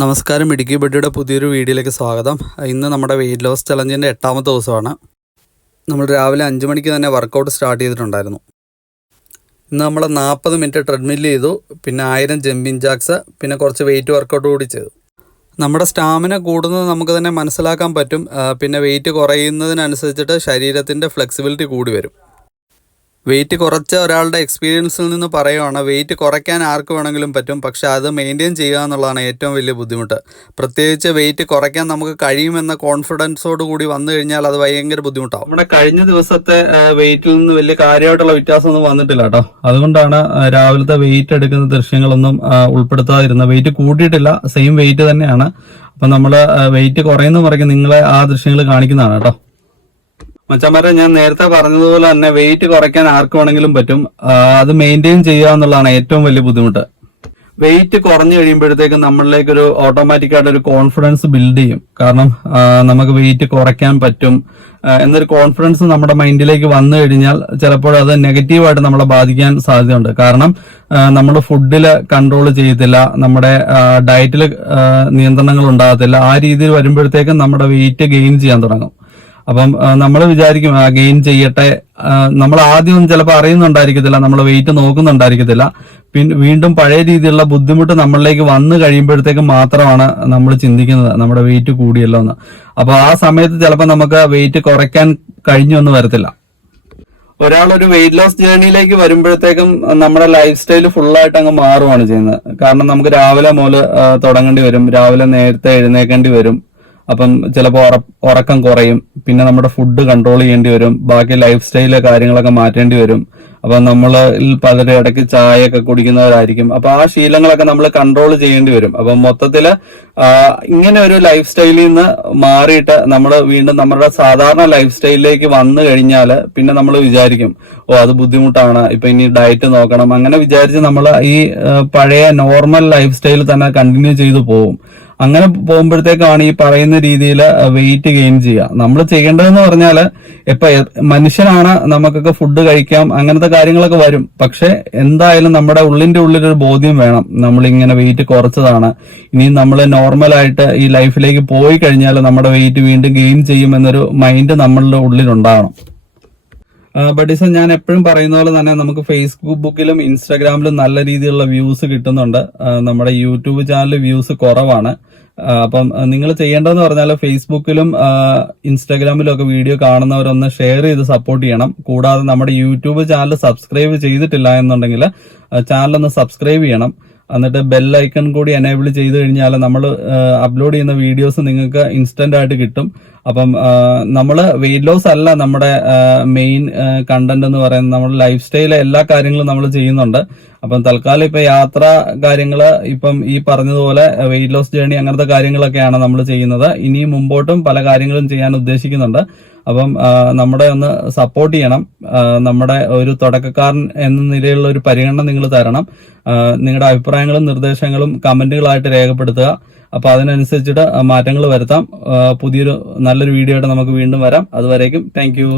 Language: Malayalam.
നമസ്കാരം, ഇടുക്കി ബഡിയുടെ പുതിയൊരു വീഡിയോയിലേക്ക് സ്വാഗതം. ഇന്ന് നമ്മുടെ വെയിറ്റ് ലോസ് ചലഞ്ചിൻ്റെ 8ാമത്തെ ദിവസമാണ്. നമ്മൾ രാവിലെ 5 മണിക്ക് തന്നെ വർക്കൗട്ട് സ്റ്റാർട്ട് ചെയ്തിട്ടുണ്ടായിരുന്നു. ഇന്ന് നമ്മൾ 40 മിനിറ്റ് ട്രെഡ്മില്ല് ചെയ്തു, പിന്നെ 1000 ജമ്പിങ് ജാക്സ്, പിന്നെ കുറച്ച് വെയിറ്റ് വർക്കൗട്ട് കൂടി ചെയ്തു. നമ്മുടെ സ്റ്റാമിന കൂടുന്നത് നമുക്ക് തന്നെ മനസ്സിലാക്കാൻ പറ്റും. പിന്നെ വെയിറ്റ് കുറയുന്നതിനനുസരിച്ചിട്ട് ശരീരത്തിൻ്റെ ഫ്ലെക്സിബിലിറ്റി കൂടി വരും. വെയിറ്റ് കുറച്ച ഒരാളുടെ എക്സ്പീരിയൻസിൽ നിന്ന് പറയുവാണ്, വെയിറ്റ് കുറയ്ക്കാൻ ആർക്ക് വേണമെങ്കിലും പറ്റും, പക്ഷേ അത് മെയിൻറ്റെയിൻ ചെയ്യുക എന്നുള്ളതാണ് ഏറ്റവും വലിയ ബുദ്ധിമുട്ട്. പ്രത്യേകിച്ച് വെയിറ്റ് കുറയ്ക്കാൻ നമുക്ക് കഴിയുമെന്ന കോൺഫിഡൻസോട് കൂടി വന്നു കഴിഞ്ഞാൽ അത് ഭയങ്കര ബുദ്ധിമുട്ടാവും. നമ്മുടെ കഴിഞ്ഞ ദിവസത്തെ വെയിറ്റിൽ നിന്ന് വലിയ കാര്യമായിട്ടുള്ള വ്യത്യാസമൊന്നും വന്നിട്ടില്ല കേട്ടോ. അതുകൊണ്ടാണ് രാവിലത്തെ വെയിറ്റ് എടുക്കുന്ന ദൃശ്യങ്ങളൊന്നും ഉൾപ്പെടുത്താതിരുന്നത്. വെയിറ്റ് കൂട്ടിയിട്ടില്ല, സെയിം വെയിറ്റ് തന്നെയാണ്. അപ്പം നമ്മൾ വെയിറ്റ് കുറയുന്ന മുറയ്ക്ക് നിങ്ങളെ ആ ദൃശ്യങ്ങൾ കാണിക്കുന്നതാണ് കേട്ടോ. മച്ചന്മാരെ, ഞാൻ നേരത്തെ പറഞ്ഞതുപോലെ തന്നെ വെയിറ്റ് കുറയ്ക്കാൻ ആർക്ക് വേണമെങ്കിലും പറ്റും. അത് മെയിൻറ്റെയിൻ ചെയ്യുക എന്നുള്ളതാണ് ഏറ്റവും വലിയ ബുദ്ധിമുട്ട്. വെയിറ്റ് കുറഞ്ഞു കഴിയുമ്പോഴത്തേക്കും നമ്മളിലേക്ക് ഒരു ഓട്ടോമാറ്റിക്കായിട്ട് ഒരു കോൺഫിഡൻസ് ബിൽഡ് ചെയ്യും. കാരണം നമുക്ക് വെയിറ്റ് കുറയ്ക്കാൻ പറ്റും എന്നൊരു കോൺഫിഡൻസ് നമ്മുടെ മൈൻഡിലേക്ക് വന്നു കഴിഞ്ഞാൽ ചിലപ്പോൾ അത് നെഗറ്റീവായിട്ട് നമ്മളെ ബാധിക്കാൻ സാധ്യതയുണ്ട്. കാരണം നമ്മൾ ഫുഡിൽ കൺട്രോൾ ചെയ്യത്തില്ല, നമ്മുടെ ഡയറ്റിൽ നിയന്ത്രണങ്ങൾ ഉണ്ടാകത്തില്ല. ആ രീതിയിൽ വരുമ്പോഴത്തേക്കും നമ്മുടെ വെയിറ്റ് ഗെയിൻ ചെയ്യാൻ തുടങ്ങും. അപ്പം നമ്മൾ വിചാരിക്കും ഗെയിൻ ചെയ്യട്ടെ, നമ്മൾ ആദ്യം ചിലപ്പോൾ അറിയുന്നുണ്ടായിരിക്കത്തില്ല, നമ്മൾ വെയിറ്റ് നോക്കുന്നുണ്ടായിരിക്കത്തില്ല. പിന്നെ വീണ്ടും പഴയ രീതിയിലുള്ള ബുദ്ധിമുട്ട് നമ്മളിലേക്ക് വന്നു കഴിയുമ്പോഴത്തേക്കും മാത്രമാണ് നമ്മൾ ചിന്തിക്കുന്നത് നമ്മുടെ വെയിറ്റ് കൂടിയല്ലോ എന്ന്. അപ്പൊ ആ സമയത്ത് ചിലപ്പോൾ നമുക്ക് വെയിറ്റ് കുറയ്ക്കാൻ കഴിഞ്ഞൊന്നും വരത്തില്ല. ഒരാളൊരു വെയിറ്റ് ലോസ് ജേർണിയിലേക്ക് വരുമ്പോഴത്തേക്കും നമ്മുടെ ലൈഫ് സ്റ്റൈൽ ഫുള്ളായിട്ട് അങ്ങ് മാറുകയാണ് ചെയ്യുന്നത്. കാരണം നമുക്ക് രാവിലെ മുതൽ തുടങ്ങേണ്ടി വരും, രാവിലെ നേരത്തെ എഴുന്നേക്കേണ്ടി വരും. അപ്പം ചിലപ്പോൾ ഉറക്കം കുറയും, പിന്നെ നമ്മുടെ ഫുഡ് കൺട്രോൾ ചെയ്യേണ്ടി വരും, ബാക്കി ലൈഫ് സ്റ്റൈലിലെ കാര്യങ്ങളൊക്കെ മാറ്റേണ്ടി വരും. അപ്പം നമ്മളിൽ പലരും ഇടയ്ക്ക് ചായയൊക്കെ കുടിക്കുന്നവരായിരിക്കും. അപ്പൊ ആ ശീലങ്ങളൊക്കെ നമ്മൾ കൺട്രോൾ ചെയ്യേണ്ടി വരും. അപ്പം മൊത്തത്തില് ഇങ്ങനെ ഒരു ലൈഫ് സ്റ്റൈലിൽ നിന്ന് മാറിയിട്ട് നമ്മൾ വീണ്ടും നമ്മുടെ സാധാരണ ലൈഫ് സ്റ്റൈലിലേക്ക് വന്നു കഴിഞ്ഞാൽ പിന്നെ നമ്മൾ വിചാരിക്കും, അത് ബുദ്ധിമുട്ടാണ്, ഇപ്പൊ ഇനി ഡയറ്റ് നോക്കണം, അങ്ങനെ വിചാരിച്ച് നമ്മൾ ഈ പഴയ നോർമൽ ലൈഫ് സ്റ്റൈൽ തന്നെ കണ്ടിന്യൂ ചെയ്തു പോകും. അങ്ങനെ പോകുമ്പോഴത്തേക്കാണ് ഈ പറയുന്ന രീതിയിൽ വെയിറ്റ് ഗെയിൻ ചെയ്യുക. നമ്മൾ ചെയ്യേണ്ടതെന്ന് പറഞ്ഞാൽ, ഇപ്പൊ മനുഷ്യനാണ്, നമുക്കൊക്കെ ഫുഡ് കഴിക്കാം, അങ്ങനത്തെ കാര്യങ്ങളൊക്കെ വരും. പക്ഷെ എന്തായാലും നമ്മുടെ ഉള്ളിന്റെ ഉള്ളിലൊരു ബോധ്യം വേണം, നമ്മളിങ്ങനെ വെയിറ്റ് കുറച്ചതാണ്, ഇനി നമ്മൾ നോർമലായിട്ട് ഈ ലൈഫിലേക്ക് പോയി കഴിഞ്ഞാൽ നമ്മുടെ വെയിറ്റ് വീണ്ടും ഗെയിൻ ചെയ്യുമെന്നൊരു മൈൻഡ് നമ്മളുടെ ഉള്ളിലുണ്ടാകണം. ബഡീസ്, ഞാൻ എപ്പോഴും പറയുന്ന പോലെ തന്നെ നമുക്ക് ഫേസ്ബുക്കിലും ഇൻസ്റ്റാഗ്രാമിലും നല്ല രീതിയിലുള്ള വ്യൂസ് കിട്ടുന്നുണ്ട്. നമ്മുടെ യൂട്യൂബ് ചാനൽ വ്യൂസ് കുറവാണ്. അപ്പം നിങ്ങൾ ചെയ്യേണ്ടതെന്ന് പറഞ്ഞാൽ ഫേസ്ബുക്കിലും ഇൻസ്റ്റാഗ്രാമിലും ഒക്കെ വീഡിയോ കാണുന്നവരൊന്ന് ഷെയർ ചെയ്ത് സപ്പോർട്ട് ചെയ്യണം. കൂടാതെ നമ്മുടെ യൂട്യൂബ് ചാനൽ സബ്സ്ക്രൈബ് ചെയ്തിട്ടില്ല എന്നുണ്ടെങ്കിൽ ചാനലൊന്ന് സബ്സ്ക്രൈബ് ചെയ്യണം. എന്നിട്ട് ബെൽ ഐക്കൺ കൂടി എനേബിൾ ചെയ്ത് കഴിഞ്ഞാൽ നമ്മൾ അപ്ലോഡ് ചെയ്യുന്ന വീഡിയോസ് നിങ്ങൾക്ക് ഇൻസ്റ്റന്റ് ആയിട്ട് കിട്ടും. അപ്പം നമ്മൾ വെയിറ്റ് ലോസ് അല്ല നമ്മുടെ മെയിൻ കണ്ടന്റ് എന്ന് പറയുന്നത്, നമ്മുടെ ലൈഫ് സ്റ്റൈലെ എല്ലാ കാര്യങ്ങളും നമ്മൾ ചെയ്യുന്നുണ്ട്. അപ്പം തൽക്കാലം ഇപ്പൊ യാത്ര കാര്യങ്ങള്, ഇപ്പം ഈ പറഞ്ഞതുപോലെ വെയിറ്റ് ലോസ് ജേർണി, അങ്ങനത്തെ കാര്യങ്ങളൊക്കെയാണ് നമ്മൾ ചെയ്യുന്നത്. ഇനി മുമ്പോട്ടും പല കാര്യങ്ങളും ചെയ്യാൻ ഉദ്ദേശിക്കുന്നുണ്ട്. അപ്പം നമ്മുടെ ഒന്ന് സപ്പോർട്ട് ചെയ്യണം. നമ്മുടെ ഒരു തുടക്കക്കാരൻ എന്ന നിലയിലുള്ള ഒരു പരിഗണന നിങ്ങൾ തരണം. നിങ്ങളുടെ അഭിപ്രായങ്ങളും നിർദ്ദേശങ്ങളും കമന്റുകളായിട്ട് രേഖപ്പെടുത്തുക. അപ്പൊ അതിനനുസരിച്ചിട്ട് മാറ്റങ്ങൾ വരുത്താം. പുതിയൊരു നല്ലൊരു വീഡിയോ ആയിട്ട് നമുക്ക് വീണ്ടും വരാം. അതുവരേക്കും താങ്ക് യു.